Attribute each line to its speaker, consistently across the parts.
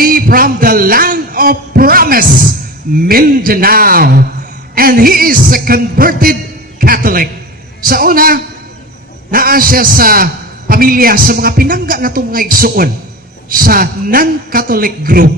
Speaker 1: way from the land of promise, Mindanao. And he is a converted Catholic. Sa una, naa siya sa pamilya sa mga pinangga na itong mga igsuon sa non-Catholic group.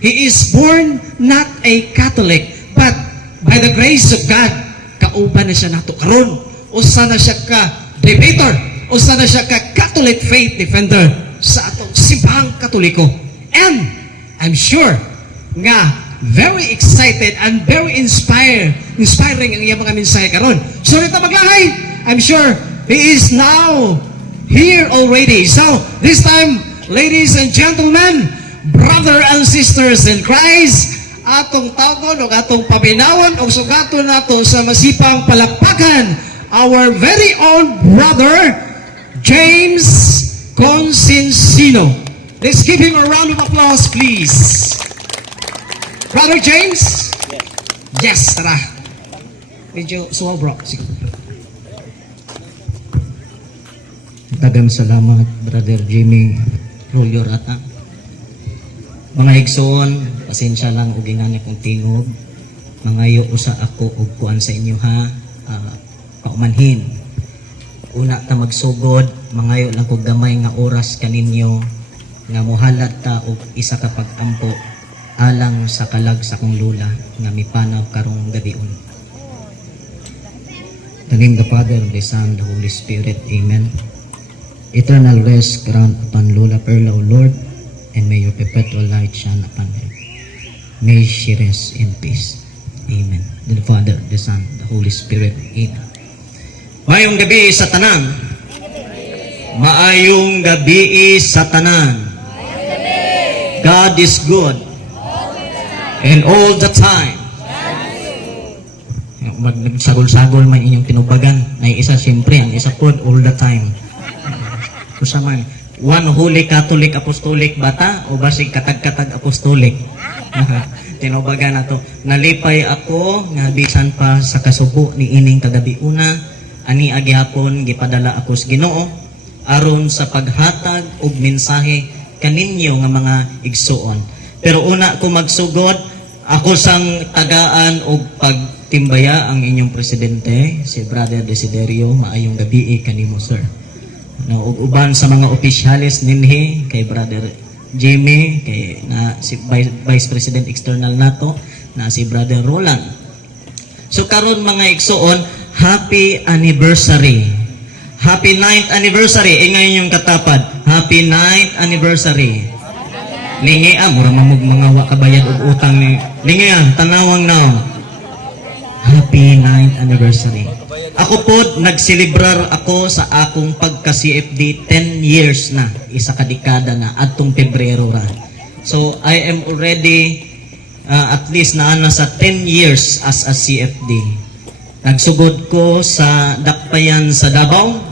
Speaker 1: He is born not a Catholic, but by the grace of God, kauban na siya nato karon. Usa na siya ka debater, usa na siya ka Catholic faith defender sa atong simbahang Katoliko. And I'm sure nga very excited and very inspired, inspiring ang iyang mga mensahe karon. So rito maglahay, I'm sure he is now here already. So this time, ladies and gentlemen, brother and sisters in Christ, atong tawgon o atong paminawan o sugaton nato sa masipang palakpakan our very own brother James Consinsino. Let's give him a round of applause, please. Brother James? Yes, tara. Medyo suwa bro. Sige.
Speaker 2: Salamat, Brother Jimmy Rolyo Rata. Mga igsoon, pasensya lang og ingani kong tingog. Mangayo usa ako og kuan sa inyo ha. ah, paumanhin. Una ta magsugod, mangayo lang kog gamay nga oras kaninyo nga mohalat ta og isa ka pag-ampo alang sa kalag sa kong lula nga mipanaw karong gabion. The name the Father, the Son, the Holy Spirit. Amen. Eternal rest grant upon Lola Perla, O Lord, and may your perpetual light shine upon her. May she rest in peace. Amen. The Father, the Son, the Holy Spirit. Amen.
Speaker 1: Mayong gabi sa tanan. Maayong gabi sa tanan. God is good. And all the time.
Speaker 2: Mag nagsagol-sagol man inyong tinubagan. Ay isa siyempre, ang isa po all the time. Kusa man, one holy Catholic apostolic bata o basig katag-katag apostolic. tinubagan na to. Nalipay ako nga bisan pa sa kasubo ni ining kagabi una ani agihapon gipadala ako sa Ginoo aron sa paghatag og mensahe kaninyo nga mga igsuon. Pero una ko magsugod ako sang tagaan og pagtimbaya ang inyong presidente si Brother Desiderio maayong gabi eh, kanimo sir. No, ug uban sa mga opisyalis ninhi kay Brother Jimmy kay na si Vice, Vice President External nato na si Brother Roland. So karon mga igsoon, happy anniversary. Happy 9th anniversary. Ingay yung katapad. Happy 9th anniversary. Lingi ah, mura mamug mga wa kabayad og utang ni. Lingi ah, tanawang naon. Happy 9th anniversary. Ako po, nagselebrar ako sa akong pagka-CFD 10 years na, isa ka dekada na, atong Pebrero ra. So, I am already uh, at least naana sa 10 years as a CFD. Nagsugod ko sa Dakpayan sa Davao,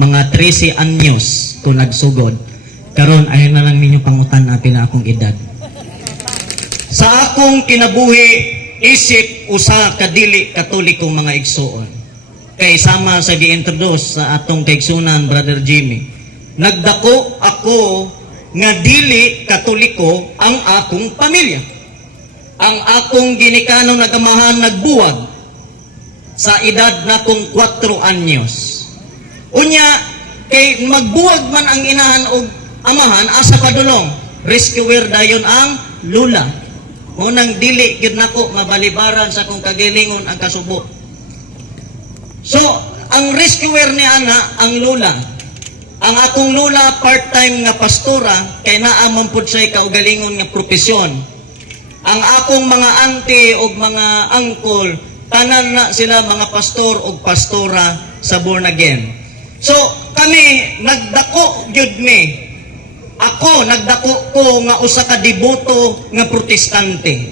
Speaker 2: mga 13 anyos ko nagsugod. Karon ayun na lang ninyo pangutan na pila akong edad. Sa akong kinabuhi, isip usa ka dili katolikong mga igsuon. Kay sama sa gi-introduce sa atong kaigsunan, Brother Jimmy. Nagdako ako nga dili katoliko ang akong pamilya. Ang akong ginikano nagamahan nagbuwag sa edad na kong 4 anyos. Unya, kay magbuwag man ang inahan o amahan, asa padulong, rescuer dayon ang lula. Unang dili gyud nako mabalibaran sa kong kagilingon ang kasubo. So, ang rescuer ni ana ang lula. Ang akong lula part-time nga pastora kay naa man pud siya kaugalingon nga propesyon. Ang akong mga auntie ug mga uncle tanan na sila mga pastor ug pastora sa born again. So, kami nagdako gyud mi ako nagdako ko nga usa ka deboto nga protestante.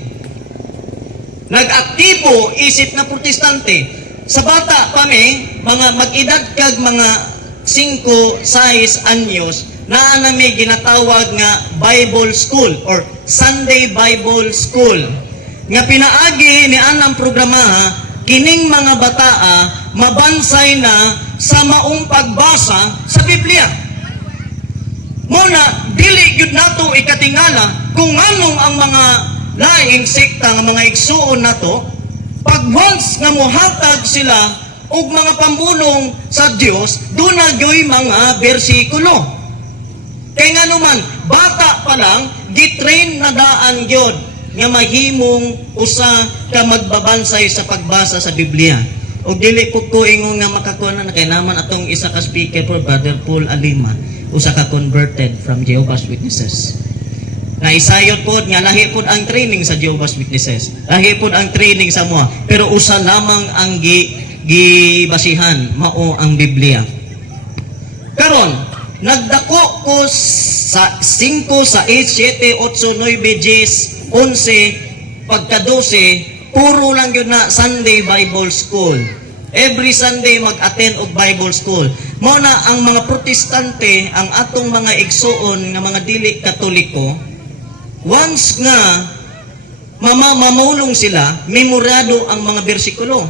Speaker 2: Nag-aktibo isip nga protestante. Sa bata pa mi, mga mag-edad kag mga 5, 6 anyos, naa na may ginatawag nga Bible School or Sunday Bible School. Nga pinaagi ni anang programa kining mga bataa mabansay na sa maong pagbasa sa Biblia. Muna, dili gyud nato ikatingala kung anong ang mga laing sekta nga mga igsuon nato. Pag once nga mohatag sila og mga pambulong sa Dios do na gyoy mga bersikulo. Kay nga naman bata pa lang gitrain na daan gyud nga mahimong usa ka magbabansay sa pagbasa sa Biblia og dili ko ko ingon nga makakuha na kay naman atong isa ka speaker for Brother Paul Alima usa ka converted from Jehovah's Witnesses na isayot pod nga lahi pod ang training sa Jehovah's Witnesses. Lahi pod ang training sa moa, pero usa lamang ang gi gibasihan mao ang Biblia. Karon, nagdako ko sa 5 sa 8 7 8 9 10 11 pagka 12 puro lang yun na Sunday Bible School. Every Sunday mag-attend og Bible School. Mao na ang mga protestante, ang atong mga igsuon nga mga dili katoliko, once nga mama mamulong sila, memorado ang mga bersikulo.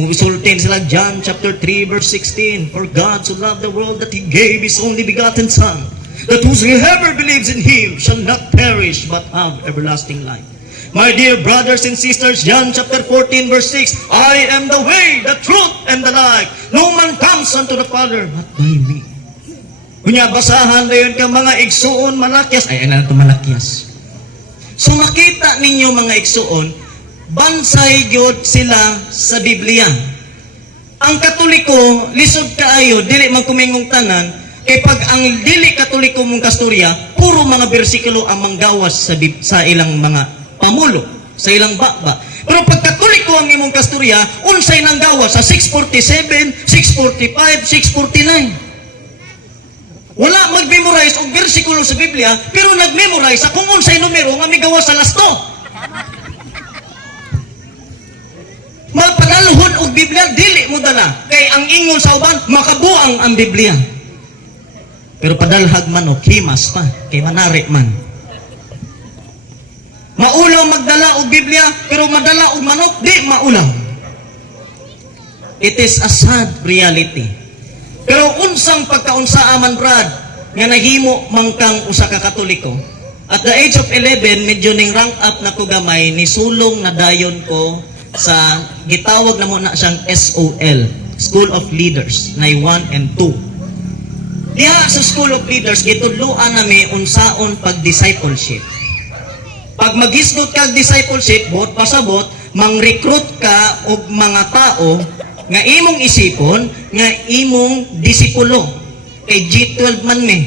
Speaker 2: Musultin sila John chapter 3 verse 16, For God so loved the world that He gave His only begotten Son, that whosoever believes in Him shall not perish but have everlasting life. My dear brothers and sisters, John chapter 14 verse 6, I am the way, the truth, and the life. No man comes unto the Father but by me. Kunya basahan na ka mga igsuon malakyas. Ay, ano ito malakyas? So makita ninyo mga igsuon, bansay gyud sila sa Biblia. Ang Katoliko, lisod kaayo, dili man kumingong tanan, kay pag ang dili Katoliko mong kasturya, puro mga bersikulo ang manggawas sa, sa ilang mga pamulo, sa ilang bakba. Pero pag Katoliko ang imong kasturya, unsay nang gawas sa 647, 645, 649. Wala mag-memorize og bersikulo sa Biblia, pero nag-memorize sa kung unsay numero nga migawa sa lasto. Mapadalhon og Biblia dili mo dala kay ang ingon sa uban makabuang ang Biblia. Pero padalhag man og himas pa kay manari man. Maulaw magdala og Biblia pero madala og manok di maulaw. It is a sad reality. Pero unsang pagkaunsa man brad nga nahimo mangkang usa ka katoliko. At the age of 11 medyo ning rank up na ko gamay ni sulong na dayon ko sa gitawag na mo na siyang SOL, School of Leaders, na 1 and 2. Diha sa School of Leaders gitudloan nami unsaon pag-discipleship. Pag magisgot ka discipleship, bot pasabot, mang-recruit ka og mga tao nga imong isipon, nga imong disipulo. Kay G12 man me.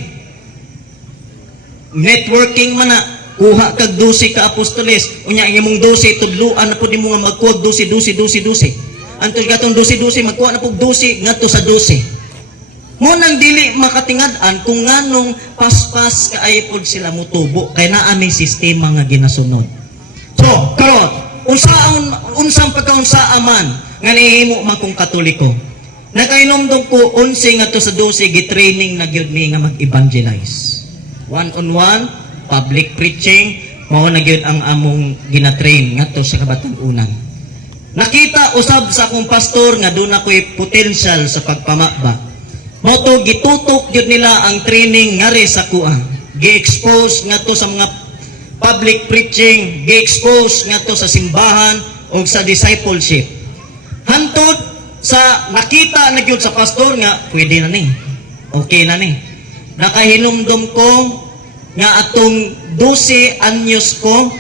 Speaker 2: Networking man na, kuha kag 12 ka apostoles, unya ang imong 12 tudluan na pud nimo nga magkuha 12 12 12 12. Antos gatong 12 12 magkuha na pug 12 ngadto sa 12. Mo nang dili makatingad-an kung nganong paspas kaay pod sila mutubo kay naa may sistema nga ginasunod. So, karon, unsaon unsang pagkaunsa man nga nihimo man kung katoliko. Nakainomdom ko 11 nga to sa 12 gi-training na gyud mi nga mag-evangelize. One on one, public preaching, mao na gyud ang among gina-train ngadto sa kabatan-unan. Nakita usab sa akong pastor nga doon ako'y potential sa pagpamakba. Moto gitutok gyud nila ang training ngari sa kuha. Gi-expose ngadto sa mga public preaching, gi-expose ngadto sa simbahan o sa discipleship. Hantod sa nakita na gyud sa pastor nga pwede na ni. Okay na ni. Nakahinumdum ko nga atong 12 anyos ko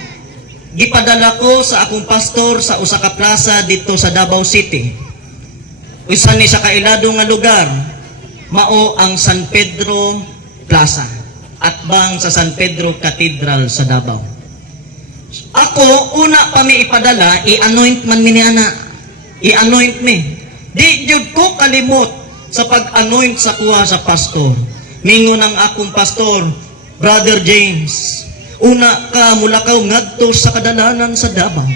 Speaker 2: gipadala ko sa akong pastor sa usa ka plaza dito sa Davao City. Usa ni sa kailado nga lugar mao ang San Pedro Plaza at bang sa San Pedro Cathedral sa Davao. Ako, una pa mi ipadala, i-anoint man mi ni ana. I-anoint mi. Di jud ko kalimot sa pag-anoint sa kuha sa pastor. Mingon ang akong pastor, Brother James, una ka mula ka ngadto sa kadalanan sa Davao.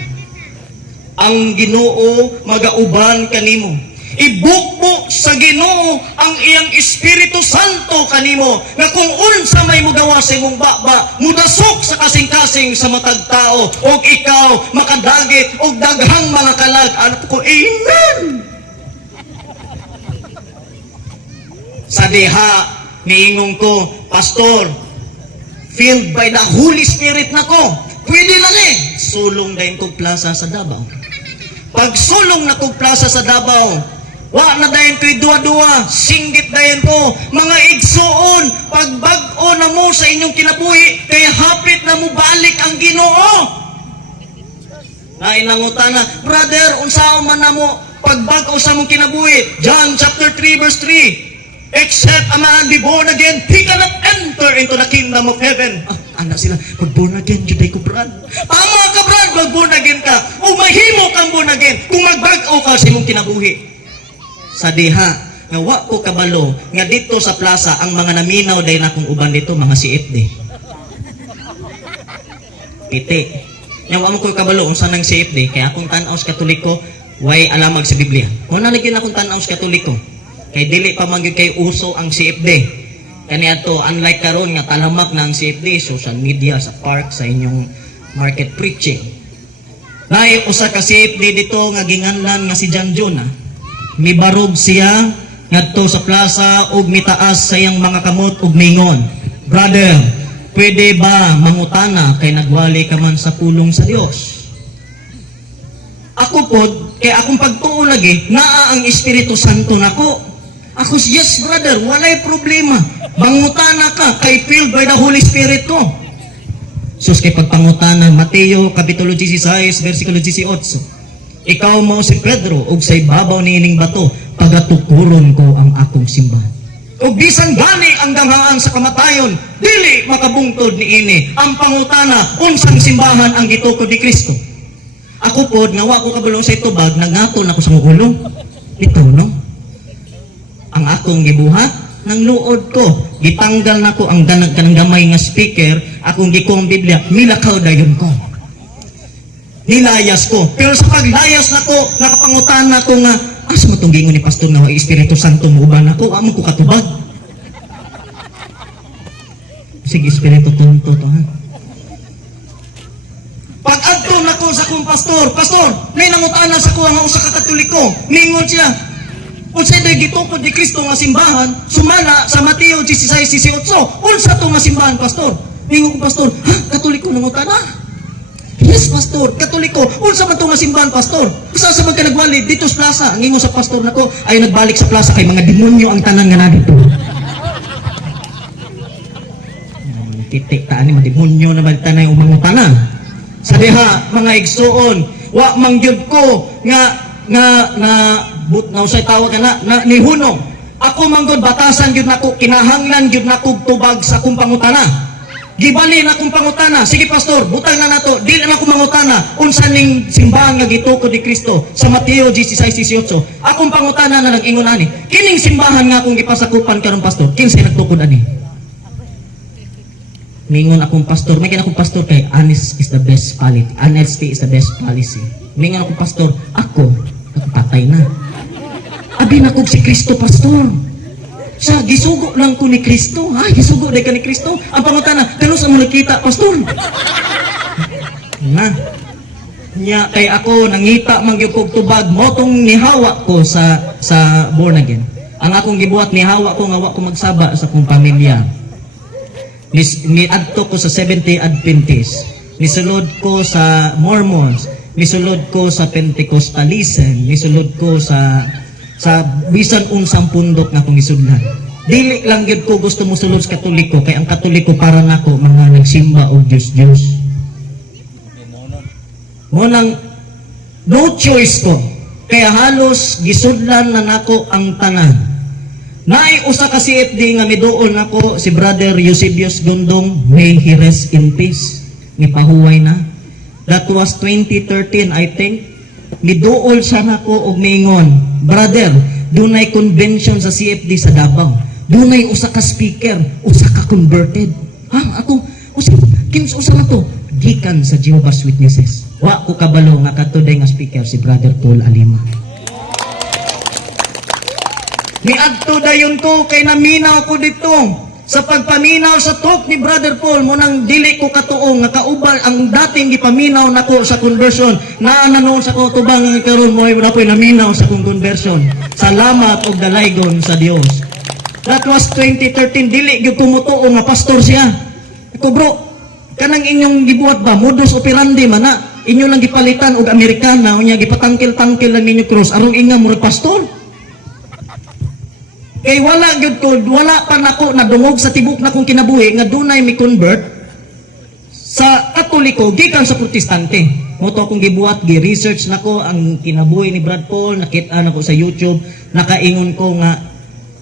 Speaker 2: Ang Ginoo magauban kanimo. Ibukbok sa Ginoo ang iyang Espiritu Santo kanimo nga kung unsa may mugawa sa imong baba mudasok sa kasing-kasing sa matag tao og ikaw makadagit og daghang mga kalag anak ko amen sa diha niingong ko pastor filled by the Holy Spirit nako. Pwede lang eh. Sulong dayon kog plaza sa Davao. Pag sulong na kog plaza sa Davao, wa na dayon ko'y duwa-duwa, singgit dayon ko, mga igsuon, pagbag-o na mo sa inyong kinabuhi, kay hapit na mo balik ang ginoo. Ay nangutana, brother, unsa man na mo pagbag-o sa mong kinabuhi? John chapter 3 verse 3. Except a man be born again, he cannot enter into the kingdom of heaven. Ah, anak sila, pag born again, juday ko, Brad. Tama ka, Brad, pag born again ka. O mahimo kang born again kung magbag-o ka sa imong kinabuhi. Sa diha, nga wa ko kabalo, nga dito sa plaza, ang mga naminaw dahil na kung uban dito, mga CFD. Piti. Yang wa mo ko kabalo unsa nang CFD kay akong tan-aw sa Katoliko way alamag sa Biblia. Mo na lagi akong tan-aw sa Katoliko. Kay dili pa man kay uso ang CFD. Kani ato unlike karon nga talamak na ang CFD social media sa park sa inyong market preaching. Nay usa ka CFD dito nga ginganlan nga si John Jonah. Mibarog siya ngadto sa plaza ug mitaas sa iyang mga kamot ug mingon. Brother, pwede ba mangutana kay nagwali ka man sa pulong sa Dios? Ako pod, kay akong pagtuo lagi, naa ang Espiritu Santo nako. Ako, yes brother, walay problema. Mangutana ka, kay filled by the Holy Spirit ko. Sus kay pagpangutana, Mateo, Kapitulo 16, versikulo 18. Ikaw mo si Pedro, ug sa ibabaw ni ining bato, pagatukuron ko ang akong simbahan. Ug bisan gani ang danghaan sa kamatayon, dili makabungtod ni ini ang pangutana unsang simbahan ang gitukod ni Kristo. Ako pod nga wa ko kabulong sa itubag nangaton ako sa mong ulo. Ito no. Ang akong gibuhat ng luod ko, gitanggal nako ang ganag kanang gamay nga speaker, akong gikong Biblia, milakaw dayon ko. Nilayas ko. Pero sa paglayas nako, nakapangutan nako nga, asa mo tong gingon ni Pastor nga wa Espiritu Santo mo uban ako, amo ko katubag. Sige, Espiritu tunto to ha. Pag adto na ko sa kong pastor, pastor, may nangutana sa ko ang usa ka katoliko. Ningon siya, Unsa day gitukod ni Kristo nga simbahan, sumala sa Mateo 16:18. Unsa to nga simbahan, pastor? Ningon ko pastor, ha, katoliko nangutana? Yes, pastor, katoliko. Unsa man to nga simbahan, pastor? Usa sa man ka nagwali dito sa plaza. Ang ingon sa pastor nako ay nagbalik sa plaza kay mga demonyo ang tanan nga na dito. titik taan ni madimonyo na magtanay umangutana. Sa diha mga igsuon, wa mangyud ko nga nga nga but na usay tawag kana na nihunong. Ako manggod batasan gyud nako kinahanglan gyud nako tubag sa kung pangutana. Gibali na kung pangutana. Sige pastor, butang na nato. Dili na ko mangutana unsa ning simbahan nga gitukod ni Kristo sa Mateo 16:18. Akong pangutana na nag-ingon ani. Kining simbahan nga akong gipasakupan karon pastor, kinsay nagtukod ani? Mingon akong pastor, may akong pastor kay honest is the best policy. Honesty is the best policy. Mingon akong pastor, ako, patay na. Abi na si Kristo, pastor. Sa gisugo lang ko ni Kristo. Ha, gisugo day ka ni Kristo. Ang pangutana, kano sa mo nakita, pastor? Na. Nya kay ako nangita man gyud kog tubag mo tong nihawa ko sa sa born again. Ang akong gibuhat nihawa ko nga wa ko magsaba sa kong pamilya. Nis, ni adto ko sa 70 Adventist. Nisulod ko sa Mormons. Nisulod ko sa Pentecostalism. Nisulod ko sa sa bisan unsang pundok na kong isudlan. Dili lang gyud ko gusto mo sulod sa Katoliko kay ang Katoliko para nako mga nagsimba o Diyos Diyos. Mo nang no choice ko. Kaya halos gisudlan na nako ang tanan. Naay usa ka CFD nga miduol nako si Brother Eusebius Gondong may he rest in peace. Ni pahuway na. That was 2013 I think. Miduol siya nako og mingon, Brother, dunay convention sa CFD sa Davao. Dunay usa ka speaker, usa ka converted. Ha, ako, usa, kinsa usa na to? Gikan sa Jehovah's Witnesses. Wa ko kabalo nga katuday nga speaker si Brother Paul Alima. Miadto dayon ko kay naminaw ko dito sa pagpaminaw sa talk ni Brother Paul mo nang dili ko katuo nga kaubal ang dating gipaminaw nako sa conversion. Na noon sa ko tubang nga karon mo na po'y naminaw sa kong conversion. Salamat og dalaygon sa Dios. That was 2013 dili gyud kumutuo nga pastor siya. Ko bro, kanang inyong gibuhat ba, modus operandi man na, inyo lang gipalitan og Amerikana, unya gipatangkil-tangkil lang ninyo cross, arong inga mo pastor. Kay wala gyud ko, wala pa nako nadungog sa tibok na kong kinabuhi nga dunay mi convert sa Katoliko gikan sa Protestante. Mo to akong gibuhat, gi-research nako ang kinabuhi ni Brad Paul, nakita nako sa YouTube, nakaingon ko nga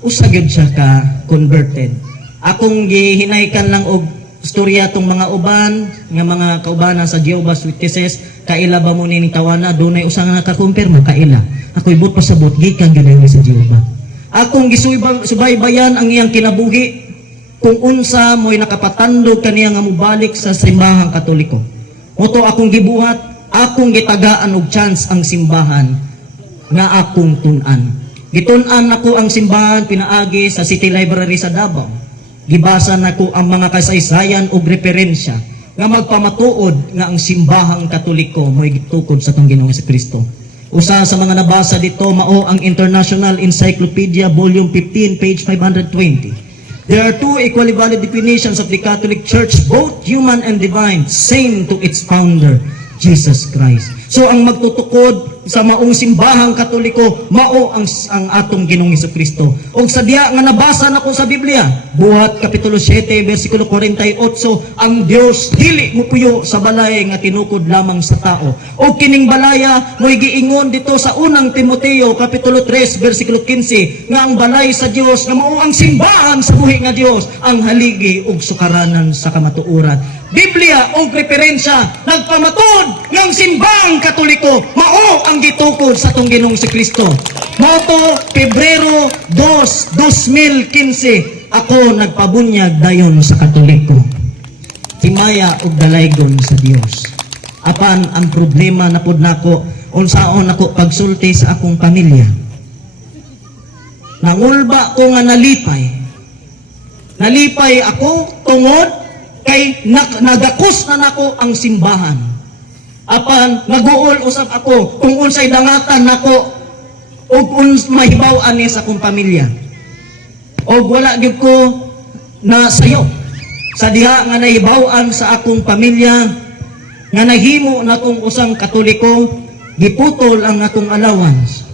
Speaker 2: usa gyud siya ka converted. Akong gihinaykan lang og storya tong mga uban nga mga kaubanan sa Jehovah's Witnesses kaila ba mo ning tawana dunay usa nga nakakumpirma kaila. Ako ibot pasabot gikan gyud sa Jehovah. Akong gisuybang subaybayan ang iyang kinabuhi kung unsa mo'y nakapatandog kaniya nga mubalik sa simbahang katoliko. Moto akong gibuhat, akong gitagaan og chance ang simbahan nga akong tunan. Gitun-an nako ang simbahan pinaagi sa City Library sa Davao. Gibasa nako ang mga kasaysayan ug referensya nga magpamatuod nga ang simbahang katoliko mo'y gitukod sa tong Ginoong Kristo. Usa sa mga nabasa dito mao ang International Encyclopedia Volume 15 page 520. There are two equally valid definitions of the Catholic Church, both human and divine, same to its founder, Jesus Christ. So ang magtutukod sa maong simbahang katoliko, mao ang, ang atong ginong Iso Kristo. O sa diya nga nabasa na ko sa Biblia, buhat Kapitulo 7, versikulo 48, ang Dios dili mo puyo sa balay nga tinukod lamang sa tao. O kining balaya, mo'y giingon dito sa unang Timoteo, Kapitulo 3, versikulo 15, nga ang balay sa Dios, nga mao ang simbahan sa buhi nga Dios, ang haligi ug sukaranan sa kamatuoran. Biblia o referensya nagpamatod ng simbahang katoliko mao ang gitukod sa atong Ginoong si Kristo. Moto Pebrero 2, 2015 ako nagpabunyag dayon sa katoliko. Timaya og dalaygon sa Dios. Apan ang problema na pud nako unsaon ako pagsulti sa akong pamilya. Nangulba ko nga nalipay. Nalipay ako tungod kay nak nagakos na nako ang simbahan. Apan naguol usab ako kung unsay dangatan nako ug uns mahibaw ani sa akong pamilya. Og wala gyud ko na sayo sa diha nga nahibaw-an sa akong pamilya nga nahimo na kong usang katoliko giputol ang atong allowance.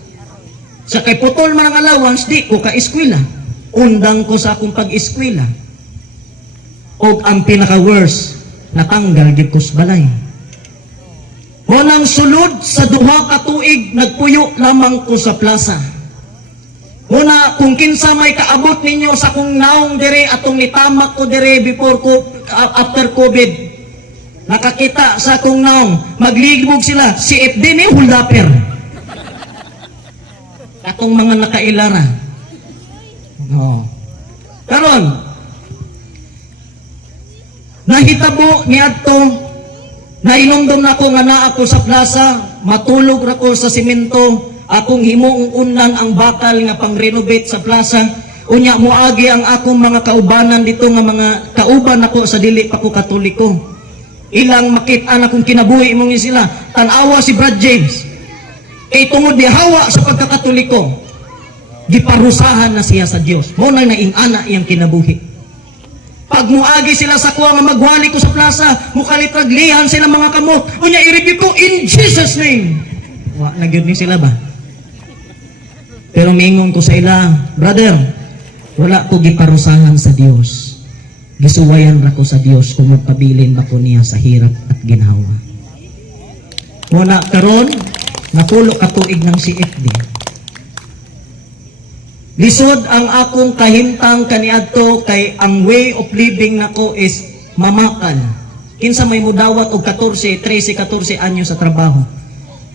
Speaker 2: Sa kay putol man ang allowance di ko ka eskwela. Undang ko sa akong pag-eskwela. Og ang pinaka-worst, natanggal gid balay. Munang sulod sa duha ka tuig nagpuyo lamang ko sa plaza. Muna kung kinsa may kaabot ninyo sa kung naong dire atong nitamak ko dire before ko after COVID. Nakakita sa kung naong maglibog sila si FD ni Huldaper. Atong mga nakailara. No. Karon, nahitabo ni Adto Nailongdom na ko nga naa ako sa plaza, matulog ra ko sa simento, akong himuong unlan ang bakal nga pang-renovate sa plaza. Unya moagi ang akong mga kaubanan dito nga mga kauban ako sa dili pa ko katoliko. Ilang makit-an akong kinabuhi mo ni sila. Tanawa si Brad James. Kay tungod di hawa sa pagkakatoliko. Giparusahan na siya sa Dios. Mo na naingana iyang kinabuhi. Pag muagi sila sa kuha nga magwali ko sa plaza, mukalitraglihan sila mga kamot. Unya i-review ko in Jesus name. Wa na gyud ni sila ba? Pero mingon ko sa ila, brother, wala ko giparusahan sa Dios. Gisuwayan ra ko sa Dios kung magpabilin ba ko niya sa hirap at ginhawa. Wala karon napulo ka tuig ng si FD. Lisod ang akong kahintang kaniadto kay ang way of living nako is mamakal. Kinsa may mudawat og 14, 13, 14 anyo sa trabaho.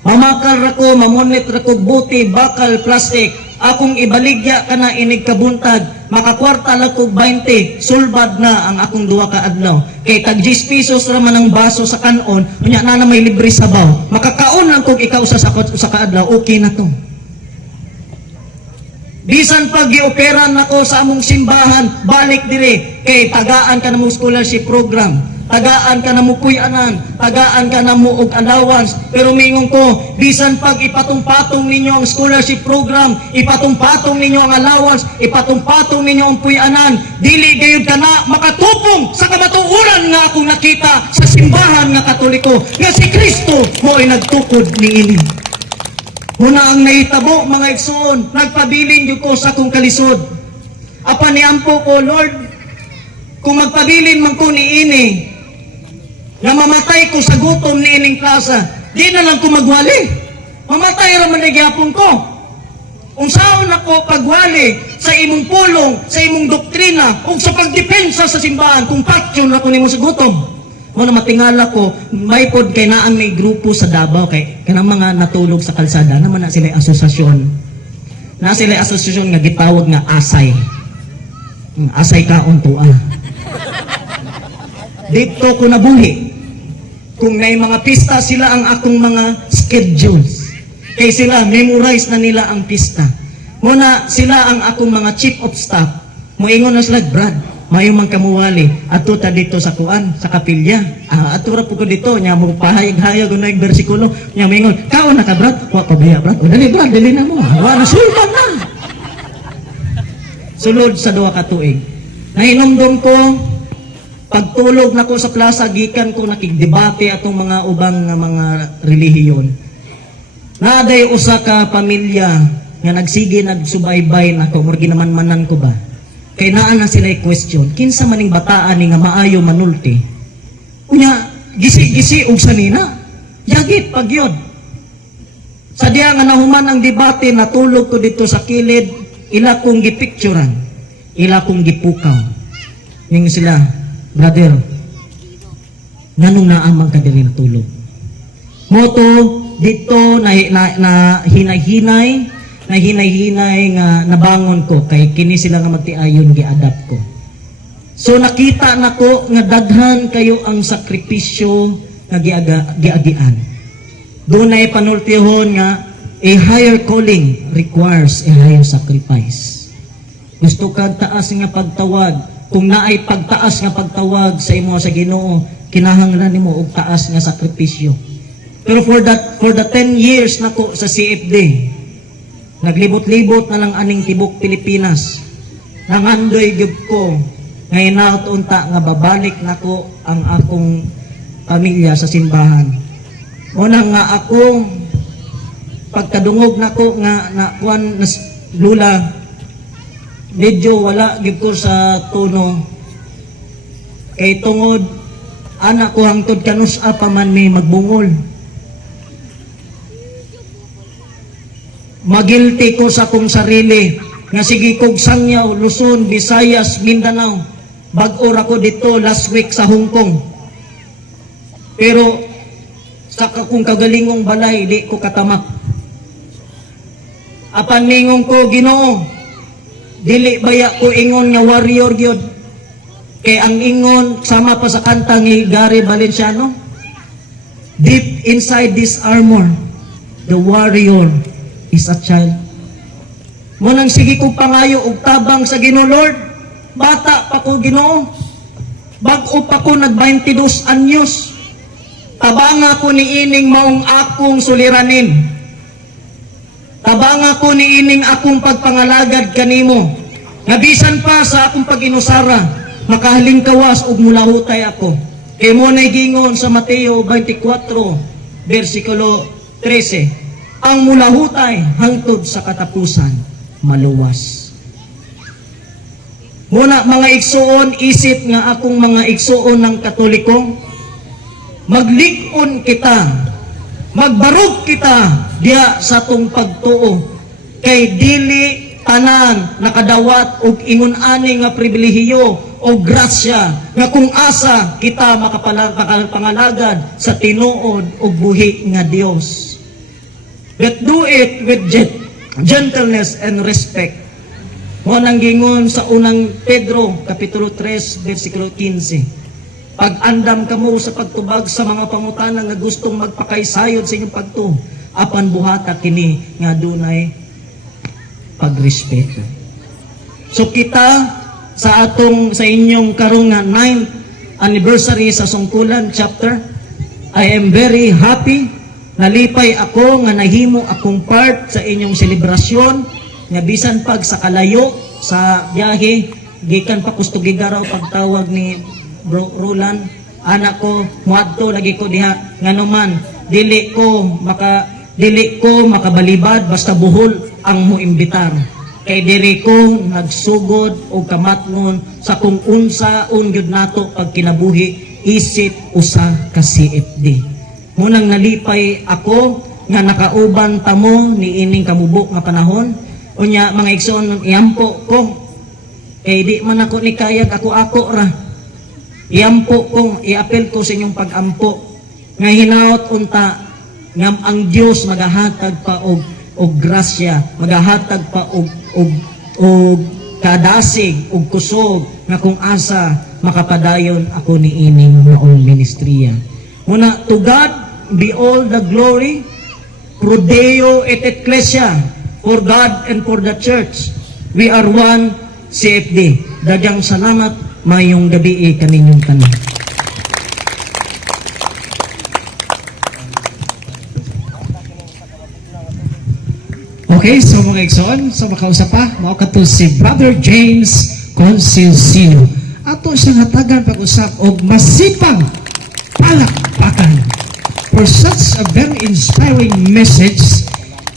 Speaker 2: Mamakal ra ko, mamonit ra ko buti, bakal, plastic. Akong ibaligya kana inig kabuntag, makakwarta lang ko 20, sulbad na ang akong duwa ka adlaw. Kay tag 10 pesos ra man ang baso sa kanon, unya na na may libre sabaw. Makakaon lang kog ikaw sa sa, sa kaadlaw, okay na to. Bisan pag gioperan nako sa among simbahan, balik dire kay tagaan ka na mo scholarship program. Tagaan ka na mo puyanan, tagaan ka na mo og allowance. Pero mingon ko, bisan pag ipatong-patong ninyo ang scholarship program, ipatong-patong ninyo ang allowance, ipatong-patong ninyo ang puyanan, dili gayud ka na makatupong sa kamatuoran nga akong nakita sa simbahan nga katoliko nga si Kristo mo ay nagtukod ni. Muna ang naitabo mga igsoon, nagpabilin yun ko sa akong kalisod. Apa ni ampo ko, Lord, kung magpabilin man ko ni ini, nga mamatay ko sa gutom ni ining klasa, di na lang ko magwali. Mamatay raman na gyapon ko. Unsaon ako pagwali sa imong pulong, sa imong doktrina, ug sa pagdepensa sa simbahan kung patyon ako nimo sa gutom. Mo na matingala ko, may pod kay naan may grupo sa Davao kay kanang mga natulog sa kalsada naman na sila asosasyon. Na sila asosasyon nga gitawag nga asay. Asay ka untua. Dito ko nabuhi. Kung may mga pista sila ang akong mga schedules. Kay sila, memorize na nila ang pista. Muna, sila ang akong mga chief of staff. Moingon na sila, Brad, mayo man kamuwali. Ato ta dito sa kuan, sa kapilya. Ah, ato ra po ko dito, nya mo pahayag-hayag ko na yung bersikulo. Nya moingon, kaon na ka, Brad? Wa pa baya, Brad. O dali, Brad, dali na mo. Wa na sultan na. Sulod sa duha ka tuig. Nahinomdom ko, pagtulog na ko sa plaza, gikan ko nakigdebate atong mga ubang nga mga relihiyon. Naaday usa ka pamilya nga nagsige nagsubaybay nako murgi naman manan ko ba. Kay naa na sila question, kinsa maning bataan ni nga maayo manulti. Unya gisi-gisi og sanina. Yagit pagyod. Sa diya nga nahuman ang debate natulog ko dito sa kilid, ila kong gipicturean, ila kong gipukaw. Yung sila, brother, nganong naamang ka dili natulog? Moto, dito na, na, na hinay-hinay, na hinay-hinay nga nabangon ko kay kini sila nga magtiayon gi-adapt ko. So nakita nako nga daghan kayo ang sakripisyo nga giaga, giagian. Dunay panultihon nga a higher calling requires a higher sacrifice. Gusto kag taas nga pagtawag, kung naay pagtaas nga pagtawag sa imo sa Ginoo, kinahanglan nimo og taas nga sakripisyo. Pero for that for the 10 years nako sa CFD, naglibot-libot na lang aning tibok Pilipinas. Nangandoy gyud ko ngay naot unta nga babalik nako ang akong pamilya sa simbahan. Una nga ako pagkadungog nako nga na kuan nas lula medyo wala gyud ko sa tono kay tungod anak ko hangtod kanus pa man may magbungol magilti ko sa kong sarili. Nga sige kog Sangyaw, Luzon, Visayas, Mindanao. Bag-o ra ko dito last week sa Hong Kong. Pero sa kakong kagalingong balay di ko katamak. Apan ningon ko Ginoo dili baya ko ingon nga warrior gyud. Kay ang ingon sama pa sa kanta ni Gary Valenciano deep inside this armor the warrior is a child. Mo nang sige kong pangayo og tabang sa Ginoo Lord. Bata pa ko Ginoo. Bag-o pa ko nag 22 anyos. Tabanga ko ni ining maong akong suliranin. Tabanga ko ni ining akong pagpangalagad kanimo. Nga bisan pa sa akong pag-inusara makahaling kawas ug mulahutay ako. Kay mo nay gingon sa Mateo 24 versikulo 13 ang mulahutay hangtod sa katapusan maluwas. Muna mga igsuon isip nga akong mga igsuon ng katoliko maglikon kita magbarog kita diya sa tong pagtuo kay dili tanan nakadawat og ingon ani nga pribilehiyo o grasya nga kung asa kita makapangalagad sa tinuod o buhi nga Dios but do it with gen- gentleness and respect. Mo nang gingon sa unang Pedro kapitulo 3 versikulo 15 pag-andam kamo sa pagtubag sa mga pangutana nga gustong magpakaysayod sa inyong pagtu apan buhata kini nga dunay pagrespeto. So kita sa atong sa inyong karong nga 9th anniversary sa sungkulan chapter I am very happy nalipay ako nga nahimo akong part sa inyong selebrasyon nga bisan pag sa kalayo sa biyahe gikan pa kustugigaraw pagtawag ni bro Roland. Anak ko muadto lagi ko diha. Nganuman dili ko maka dili ko makabalibad basta buhol ang mo imbitar kay diri ko nagsugod og kamatngon sa kung unsa ungyud nato pag kinabuhi isip usa ka CFD munang nalipay ako nga nakauban tamo ni ining kamubok nga panahon. Unya mga igsoon iampo ko. Kay di man ako ni kayag ako ako ra. Iampo ko iapel ko sa inyong pagampo. Nga hinaot unta nga ang Dios magahatag pa og og grasya magahatag pa og og og kadasig og kusog nga kung asa makapadayon ako ni ining maong ministriya. Muna to God be all the glory pro Deo et Ecclesia for God and for the church. We are one CFD dagang salamat mayong gabi eh, kaninyong tanan
Speaker 1: Okay, so mga igsoon, so makausap pa, mao kato si Brother James Consilsino. Ato siyang hatagan pag-usap og masipang palakpakan for such a very inspiring message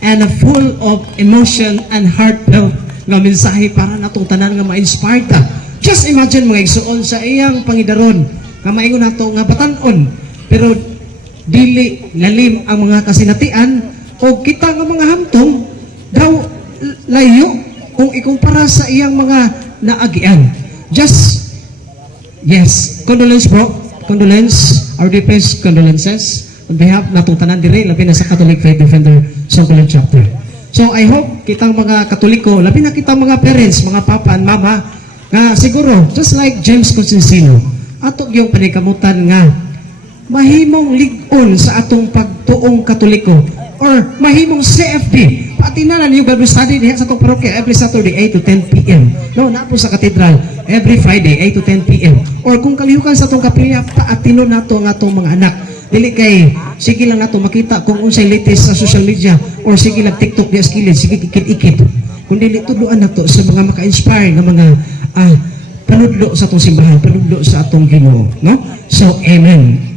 Speaker 1: and a full of emotion and heartfelt nga mensahe para natong tanan nga ma-inspire ta. Just imagine mga igsoon sa iyang pangidaron nga maingon nato nga batan-on pero dili lalim ang mga kasinatian o kita nga mga hamtong daw layo kung ikumpara sa iyang mga naagian. Just, yes, condolence bro, condolence, our deepest condolences on behalf na tanan dire labi na sa Catholic Faith Defender Sokolan Chapter. So I hope kitang mga Katoliko, labi na kitang mga parents, mga papa and mama, nga siguro, just like James Constantino, ato yung panikamutan nga mahimong ligon sa atong pagtuong katoliko or mahimong CFD pati na lang yung Bible study diha sa atong parokya every Saturday 8 to 10 p.m. No, na po sa katedral every Friday 8 to 10 p.m. Or kung kalihukan sa atong kapilya paatino nato ang atong mga anak dili kay sige lang nato makita kung unsay latest sa social media or sige lang TikTok di skillet sige ikit-ikit kung dili tuduan nato sa mga maka-inspire nga mga ah, panudlo sa atong simbahan panudlo sa atong Ginoo no? So amen